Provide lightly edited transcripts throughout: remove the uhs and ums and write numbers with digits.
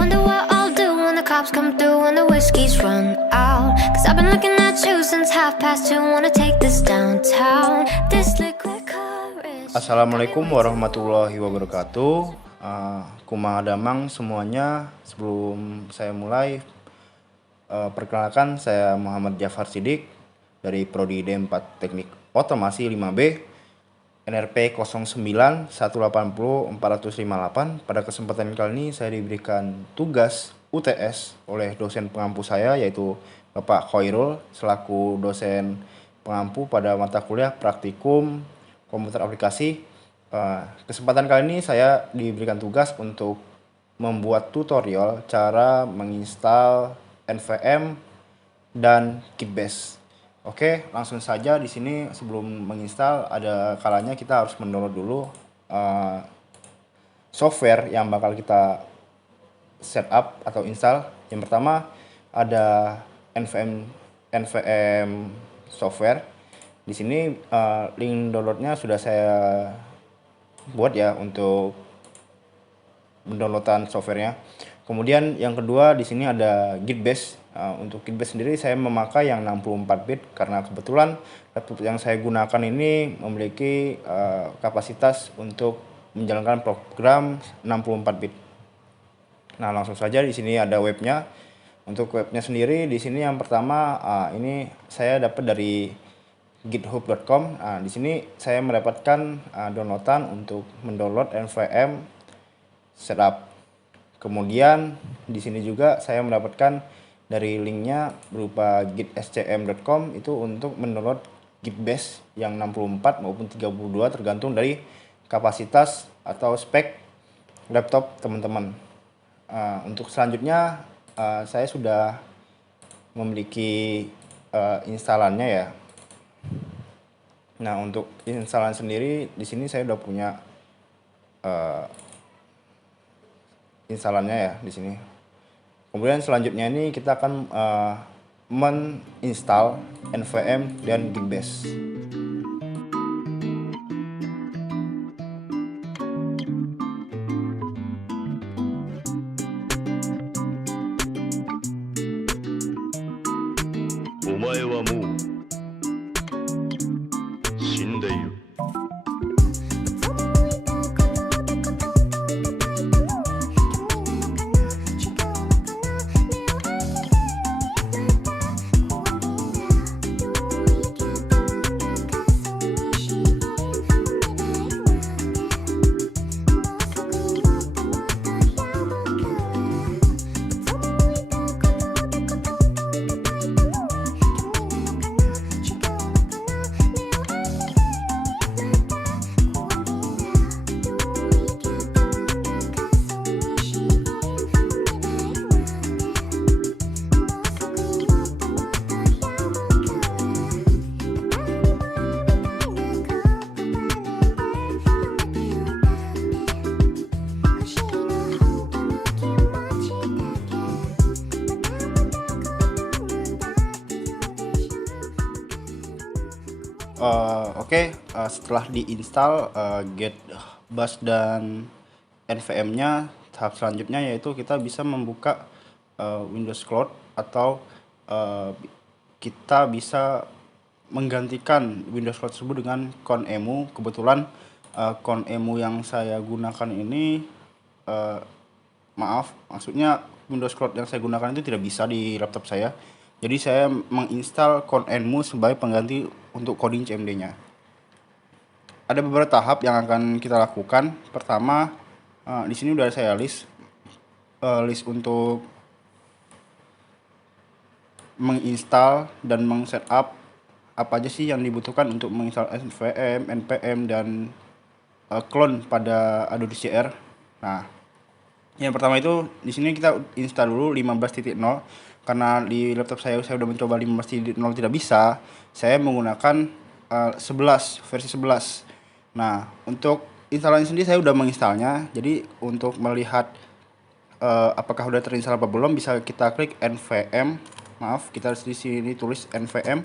Wonder what I'll do when the cops come through and the whiskey's run out. Cause I've been looking at you since 2:30. Wanna take this downtown. This liquid courage. Assalamualaikum warahmatullahi wabarakatuh. Kumaha damang semuanya. Sebelum saya mulai, perkenalkan saya Muhammad Jafar Sidik dari Prodi D4 Teknik Otomasi 5B, NRP 09180458. Pada kesempatan kali ini saya diberikan tugas UTS oleh dosen pengampu saya, yaitu Bapak Khairul, selaku dosen pengampu pada mata kuliah praktikum komputer aplikasi. Kesempatan kali ini saya diberikan tugas untuk membuat tutorial cara menginstal NVM dan Kitbase. Oke, langsung saja. Di sini sebelum menginstal ada kalanya kita harus mendownload dulu software yang bakal kita setup atau install. Yang pertama ada NVM software. Di sini link downloadnya sudah saya buat ya untuk mendownloadan softwarenya. Kemudian yang kedua di sini ada Kitbase. Untuk Kitbase sendiri saya memakai yang 64 bit karena kebetulan laptop yang saya gunakan ini memiliki kapasitas untuk menjalankan program 64 bit. Nah, langsung saja di sini ada webnya. Untuk webnya sendiri di sini yang pertama ini saya dapat dari github.com. Di sini saya mendapatkan downloadan untuk mendownload NVM setup. Kemudian di sini juga saya mendapatkan dari linknya berupa gitscm.com itu untuk mendownload Kitbase yang 64 maupun 32 tergantung dari kapasitas atau spek laptop teman-teman. Untuk selanjutnya saya sudah memiliki instalannya ya. Nah, untuk instalan sendiri di sini saya udah punya instalannya ya di sini. Kemudian selanjutnya ini kita akan menginstal NVM dan Kitbase. Omae wa mou shindeiru. Setelah diinstal Getbus dan NVM-nya, tahap selanjutnya yaitu kita bisa membuka Windows Cloud atau kita bisa menggantikan Windows Cloud tersebut dengan Konemu. Kebetulan Konemu yang saya gunakan ini maksudnya Windows Cloud yang saya gunakan itu tidak bisa di laptop saya. Jadi saya menginstal Konemu sebagai pengganti untuk coding CMD-nya. Ada beberapa tahap yang akan kita lakukan. Pertama, di sini udah saya list untuk menginstal dan mengsetup apa aja sih yang dibutuhkan untuk menginstal NVM, NPM dan clone pada Adobe CR. Nah, yang pertama itu di sini kita install dulu 15.0 karena di laptop saya udah mencoba 15.0 tidak bisa. Saya menggunakan 11 versi 11. Nah, untuk instalan sendiri saya udah menginstalnya. Jadi untuk melihat apakah udah terinstall apa belum, bisa kita klik NVM. Kita di sini tulis NVM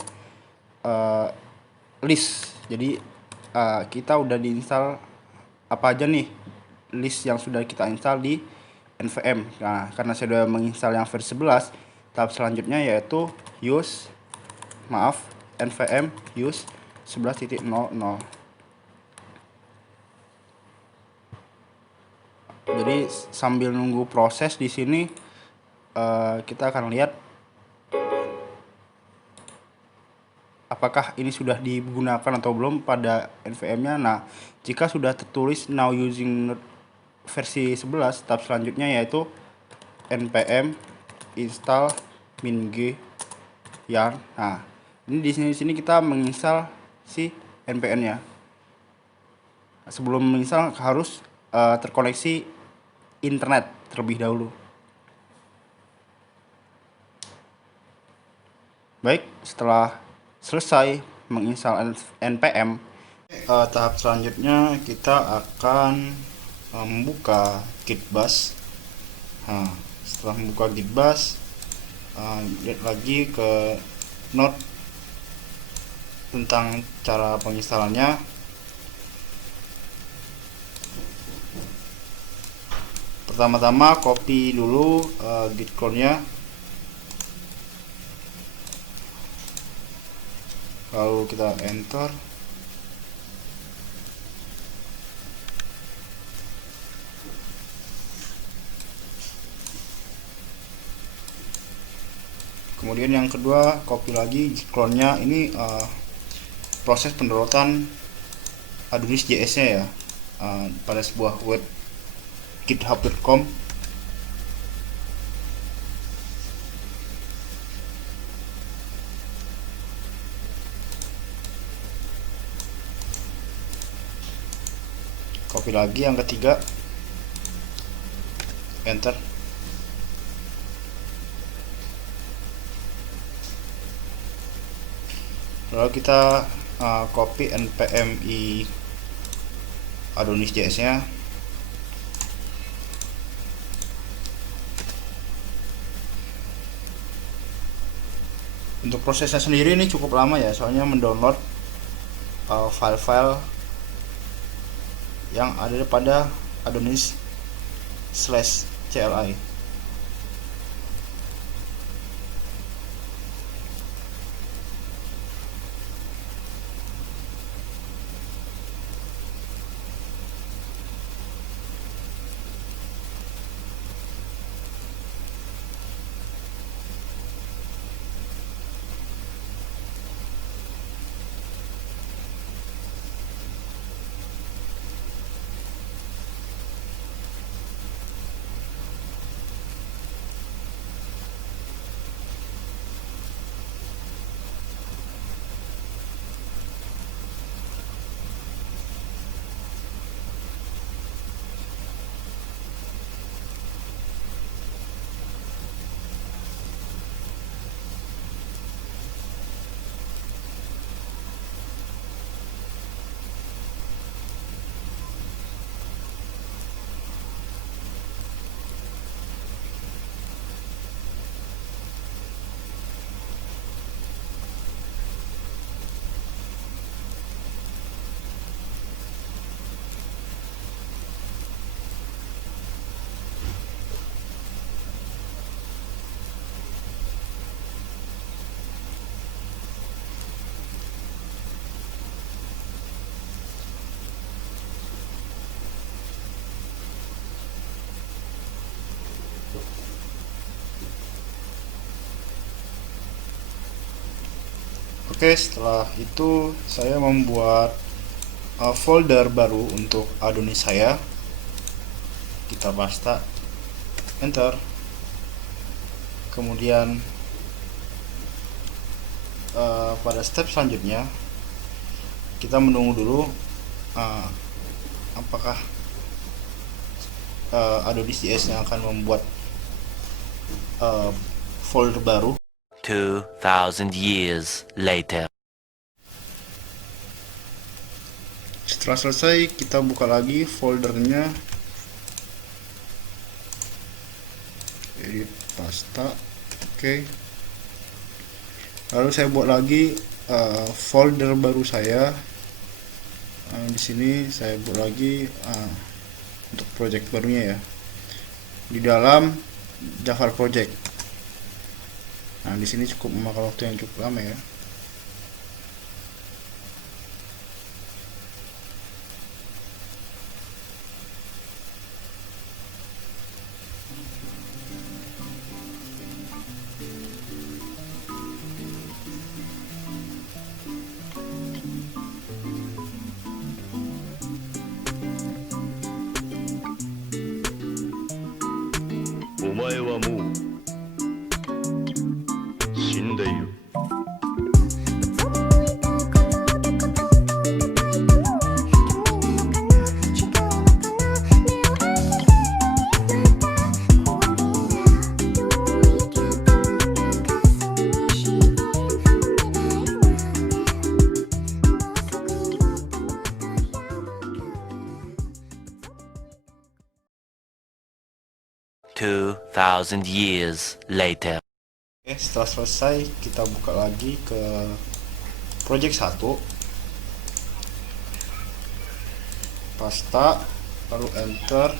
list. Jadi kita udah diinstal apa aja nih list yang sudah kita install di NVM. Nah, karena saya sudah menginstal yang versi 11, tahap selanjutnya yaitu use NVM use 11.00. Jadi sambil nunggu proses di sini kita akan lihat apakah ini sudah digunakan atau belum pada NVM-nya. Nah, jika sudah tertulis now using versi 11, tahap selanjutnya yaitu npm install -g yarn. Nah, ini di sini kita menginstal si npm-nya. Sebelum menginstal harus terkoneksi internet terlebih dahulu. Baik, setelah selesai menginstal npm, tahap selanjutnya kita akan membuka git bash. Nah, setelah membuka git bash, lihat lagi ke note tentang cara penginstalannya. Pertama-tama copy dulu git clone-nya, lalu kita enter. Kemudian yang kedua, copy lagi git clone-nya. Ini proses pendownloadan Adonis JS-nya ya, pada sebuah web github.com. Copy lagi yang ketiga, enter. Lalu kita copy npm i Adonis JS-nya. Untuk prosesnya sendiri ini cukup lama ya, soalnya mendownload file-file yang ada pada Adonis/CLI. Oke, setelah itu saya membuat folder baru untuk Adonis saya. Kita paste, enter. Kemudian pada step selanjutnya kita menunggu dulu apakah Adonis JS yang akan membuat folder baru. 2,000 years later. Setelah selesai, kita buka lagi foldernya, edit pasta. Oke. Lalu saya buat lagi folder baru saya. Di sini saya buat lagi untuk project barunya ya, di dalam Java project. Nah, di sini cukup memakan waktu yang cukup lama ya. Omae wa mou shindeiru. Two thousand years later. Oke, setelah selesai kita buka lagi ke project 1, pasta, lalu enter.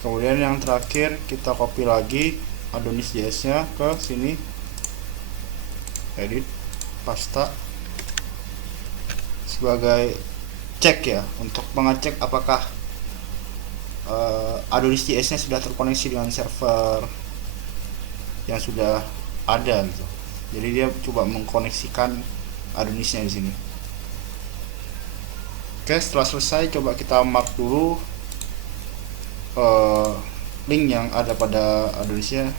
Kemudian yang terakhir kita copy lagi Adonis.js nya ke sini, edit, pasta, sebagai cek ya, untuk mengecek apakah Adonis.js nya sudah terkoneksi dengan server yang sudah ada gitu. Jadi dia coba mengkoneksikan Adonisnya di sini. Oke, setelah selesai coba kita mark dulu link yang ada pada Adonisnya.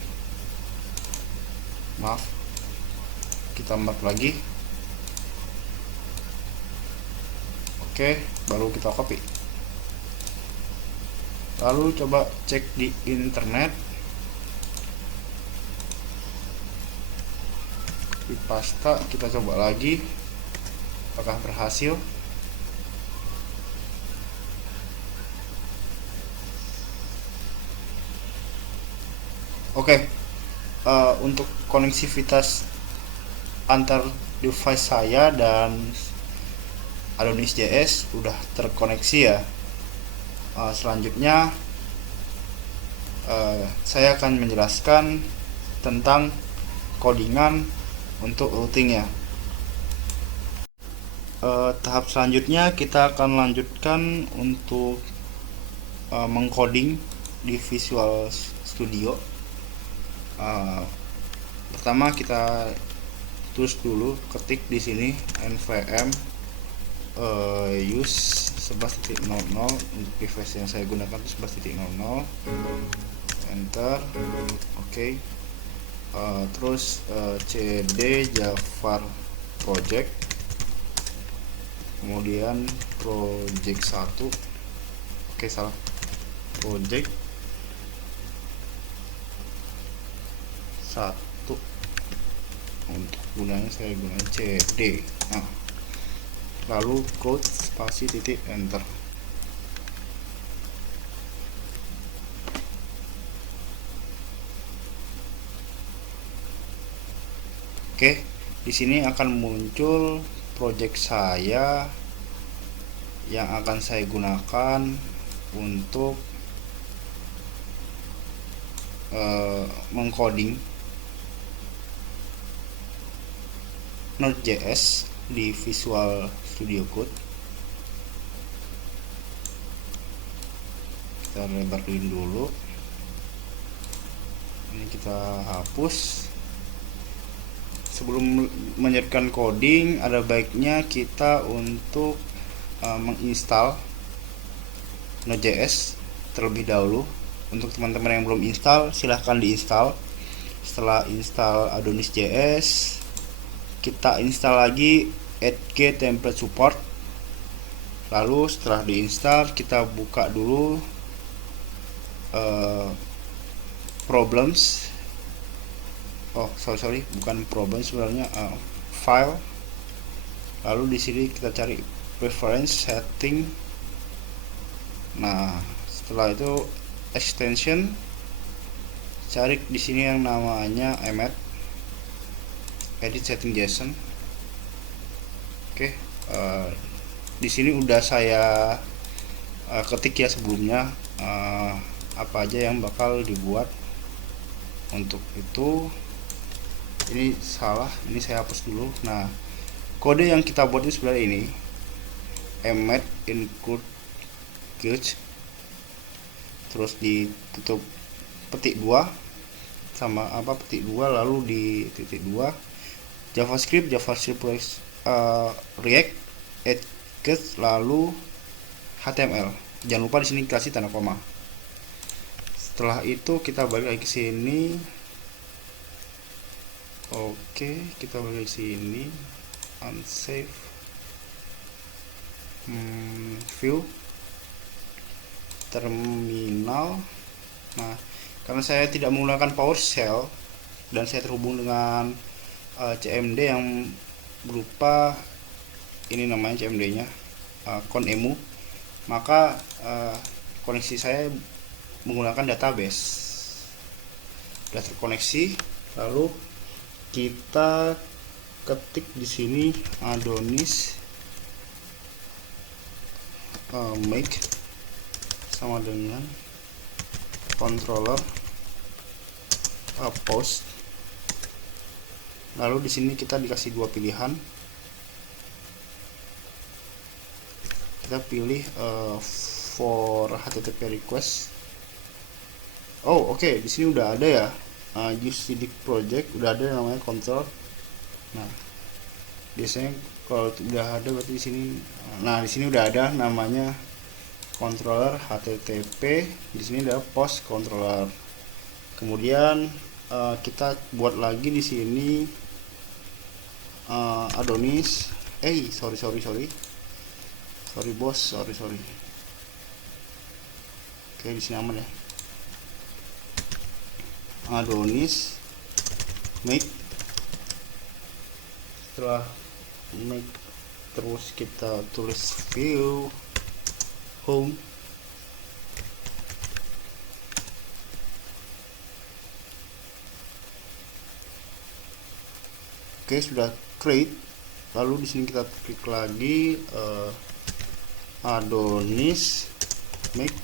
Maaf, kita mark lagi. Oke, baru kita copy. Lalu coba cek di internet, di pasta kita coba lagi apakah berhasil. Oke, untuk koneksivitas antar device saya dan Adonis.js udah terkoneksi ya. Selanjutnya saya akan menjelaskan tentang codingan untuk routing ya. Tahap selanjutnya kita akan lanjutkan untuk mengcoding di Visual Studio. Pertama kita tulis dulu, ketik di sini npm use 11.00 untuk device yang saya gunakan 11.00, enter. Oke. Terus cd java project, kemudian project 1. Oke, salah, project 1. Untuk gunanya saya gunakan cd. Nah, lalu code spasi titik enter. Oke, di sini akan muncul project saya yang akan saya gunakan untuk mengcoding Node.js di Visual Studio Code. Kita lebarin dulu, ini kita hapus. Sebelum menyertakan coding, ada baiknya kita untuk menginstal Node.js terlebih dahulu. Untuk teman-teman yang belum install, silahkan diinstal. Setelah install Adonis.js, kita install lagi add-g template support. Lalu setelah diinstal, kita buka dulu problems. Bukan problem sebenarnya, file. Lalu di sini kita cari preference setting. Nah, setelah itu extension, cari di sini yang namanya edit setting JSON. Oke, di sini udah saya ketik ya sebelumnya apa aja yang bakal dibuat. Untuk itu ini salah, ini saya hapus dulu. Nah, kode yang kita buat itu sebenarnya ini emmet include goods, terus ditutup petik 2 sama apa petik 2 lalu di titik 2 JavaScript React Get lalu HTML. Jangan lupa di sini kasih tanda koma. Setelah itu kita balik lagi ke sini. Oke, kita balik ke sini, unsave, view, terminal. Nah, karena saya tidak menggunakan PowerShell dan saya terhubung dengan CMD yang berupa ini namanya CMD-nya ConEmu, maka koneksi saya menggunakan database. Sudah terkoneksi, lalu kita ketik di sini Adonis make sama dengan controller post. Lalu di sini kita dikasih dua pilihan. Kita pilih for HTTP request. Oh, oke, di sini udah ada ya. Use CD project udah ada yang namanya control. Nah, biasanya kalau udah ada berarti di sini. Nah, di sini udah ada namanya controller HTTP. Di sini ada post controller. Kemudian kita buat lagi di sini Adonis. Sorry bos. Oke, di sini aman ya. Adonis make. Setelah make terus kita tulis view home. Oke, sudah create. Lalu di sini kita klik lagi Adonis make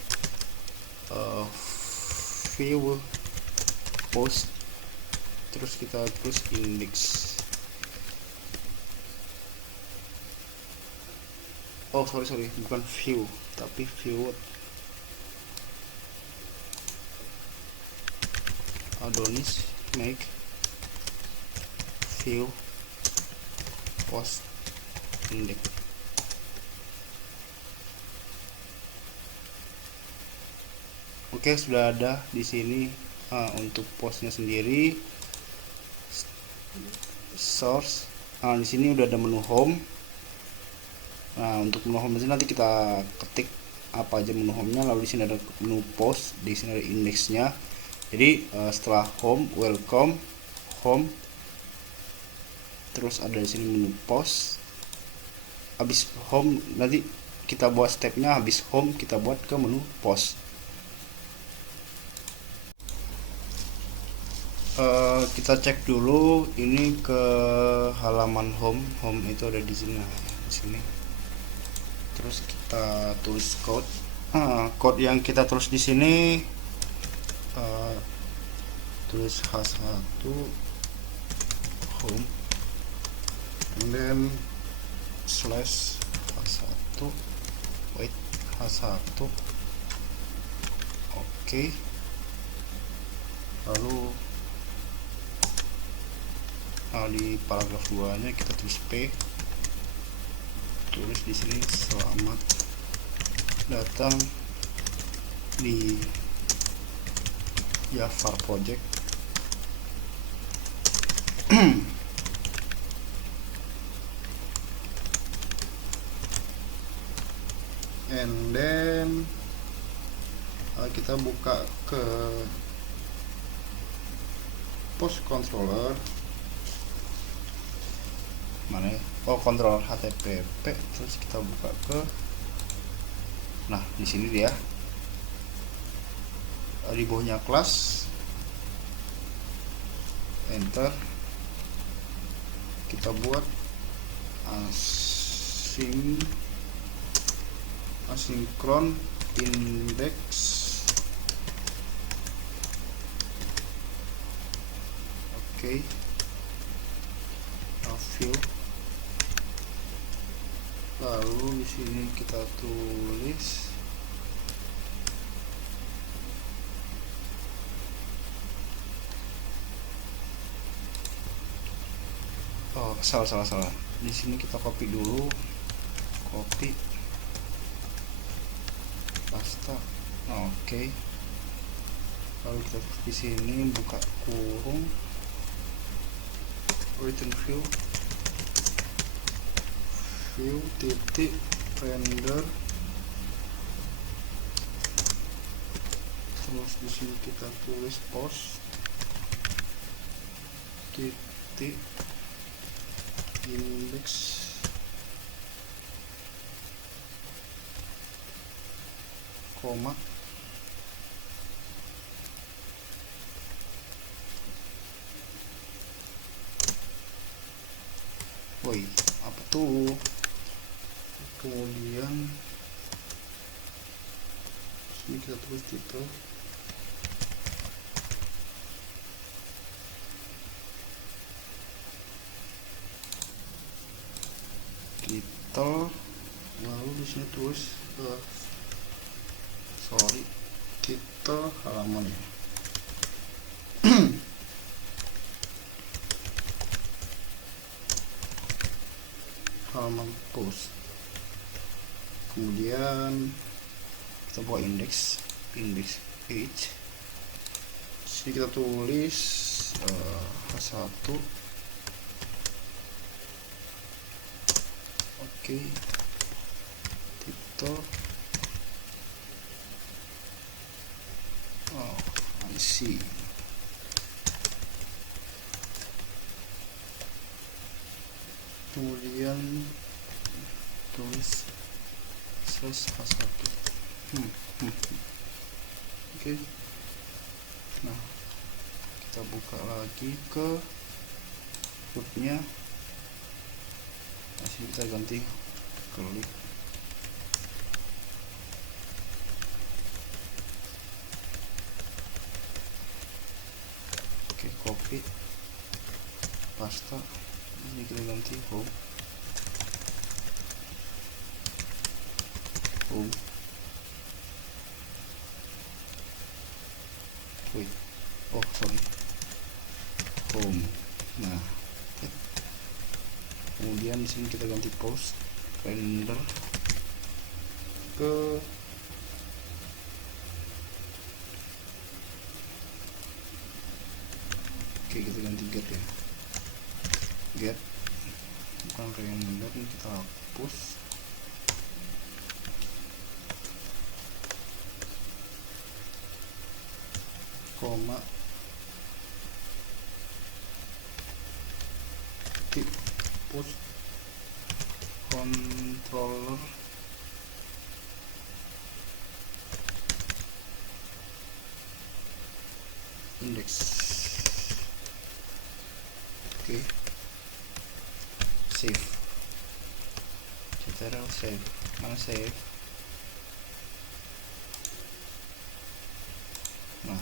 view post, terus kita tulis index. Oh sorry, bukan view tapi view. Adonis make view post index. Oke, sudah ada di sini untuk postnya sendiri. Source. Di sini udah ada menu home. Nah, untuk menu home nanti kita ketik apa aja menu home-nya, lalu di sini ada menu post, di sini ada indeksnya. Jadi setelah home, welcome, home, terus ada di sini menu post. Habis home nanti kita buat stepnya, habis home kita buat ke menu post. Kita cek dulu ini ke halaman home itu ada di sini. Di sini. Terus kita tulis code. Code yang kita tulis di sini tulis H1 home and then slash H1 H1. Oke. Lalu di paragraf 2 nya kita tulis P, tulis di sini selamat datang di Java project. And then kita buka ke post controller. Mana ya? Oh, controller HTTP. Terus kita buka ke, nah di sini dia di bawahnya kelas, enter. kita buat asinkron index. Oke, fill. Lalu di sini kita tulis salah. Di sini kita copy dulu, copy pasta. Oke. Lalu kita di sini buka kurung, return view titik render. Terus di sini kita tulis post titik index koma. Woi, apa tuh? Kemudian sini kita tulis title. Lalu di sini tulis title halaman ya. Halaman post. Kemudian kita buat index page. Sini kita tulis H1. Oke, title. I see. Kemudian tulis /H1. Oke. Nah, kita buka lagi ke grupnya. Nah, sini kita ganti klik. Oke, copy pasta. Ini kita ganti home. Wait, sorry, home. Nah, kemudian di sini kita ganti post render ke kita ganti get ya, get bukan render, ini kita hapus. Koma post controller index. Oke, save. Kita save. Mana save? Nah,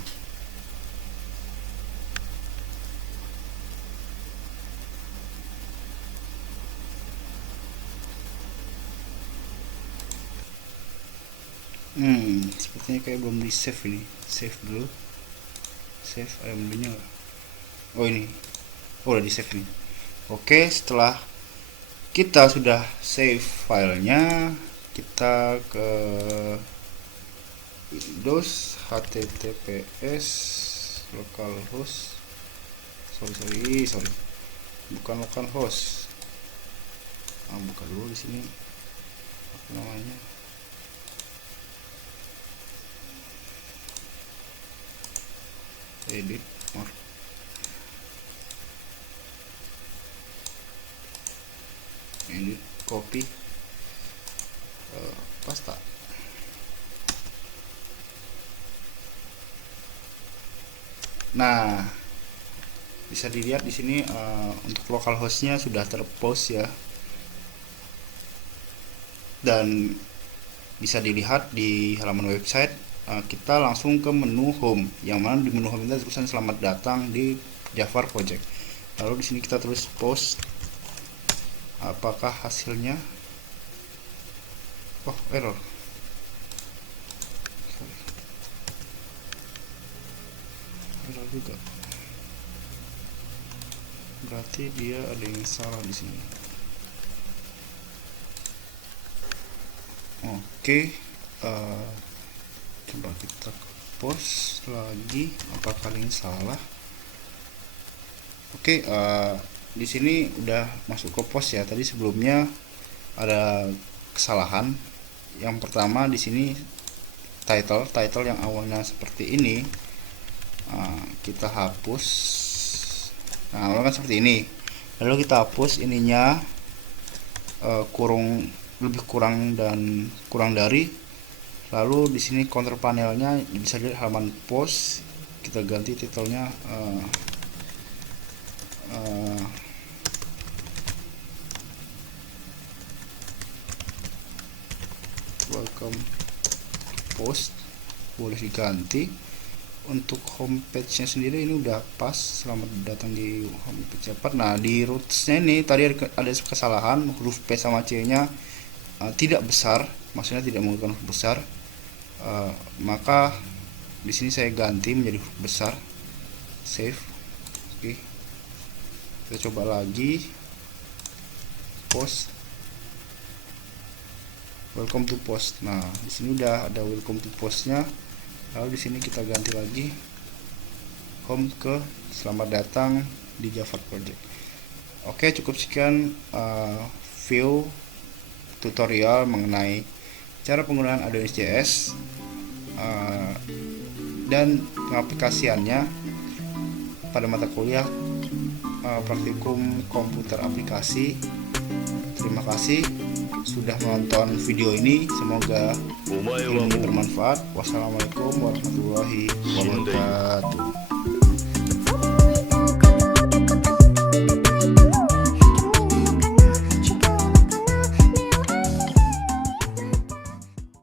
sepertinya kayak belum di save ini. Save dulu. Save, ada menunya nggak? Oh ini, udah di save nih. Oke, setelah kita sudah save filenya, kita ke Windows, https localhost, sorry, bukan localhost. Buka dulu di sini apa namanya, edit more. Edit, copy, pasta. Nah, Bisa dilihat di sini untuk localhostnya sudah terpost ya, dan bisa dilihat di halaman website. Kita langsung ke menu home, yang mana di menu home kita tulisan selamat datang di Jafar Project. Lalu di sini kita tulis post. Apakah hasilnya? Oh, error. Sorry. Error juga. Berarti dia ada yang salah di sini. Oke, coba kita post lagi. Apakah ada yang salah? Oke, di sini udah masuk ke post ya. Tadi sebelumnya ada kesalahan. Yang pertama di sini title yang awalnya seperti ini, kita hapus. Nah, awalnya kan seperti ini. Lalu kita hapus ininya, lebih kurang dan kurang dari. Lalu di sini counter panelnya bisa dilihat halaman post. Kita ganti titelnya welcome post, boleh diganti. Untuk homepage nya sendiri ini udah pas, selamat datang di homepage Jafar. Nah, di roots nya ini tadi ada kesalahan, huruf P sama C nya tidak besar, maksudnya tidak menggunakan huruf besar. Maka di sini saya ganti menjadi huruf besar. Save. Oke, kita coba lagi post, welcome to post. Nah, di sini udah ada welcome to postnya. Lalu di sini kita ganti lagi home ke selamat datang di Jafar Project. Oke, cukup sekian view tutorial mengenai cara penggunaan Adonis JS dan pengaplikasiannya pada mata kuliah praktikum komputer aplikasi. Terima kasih sudah menonton video ini, semoga ilmunya bermanfaat. Wassalamualaikum warahmatullahi wabarakatuh.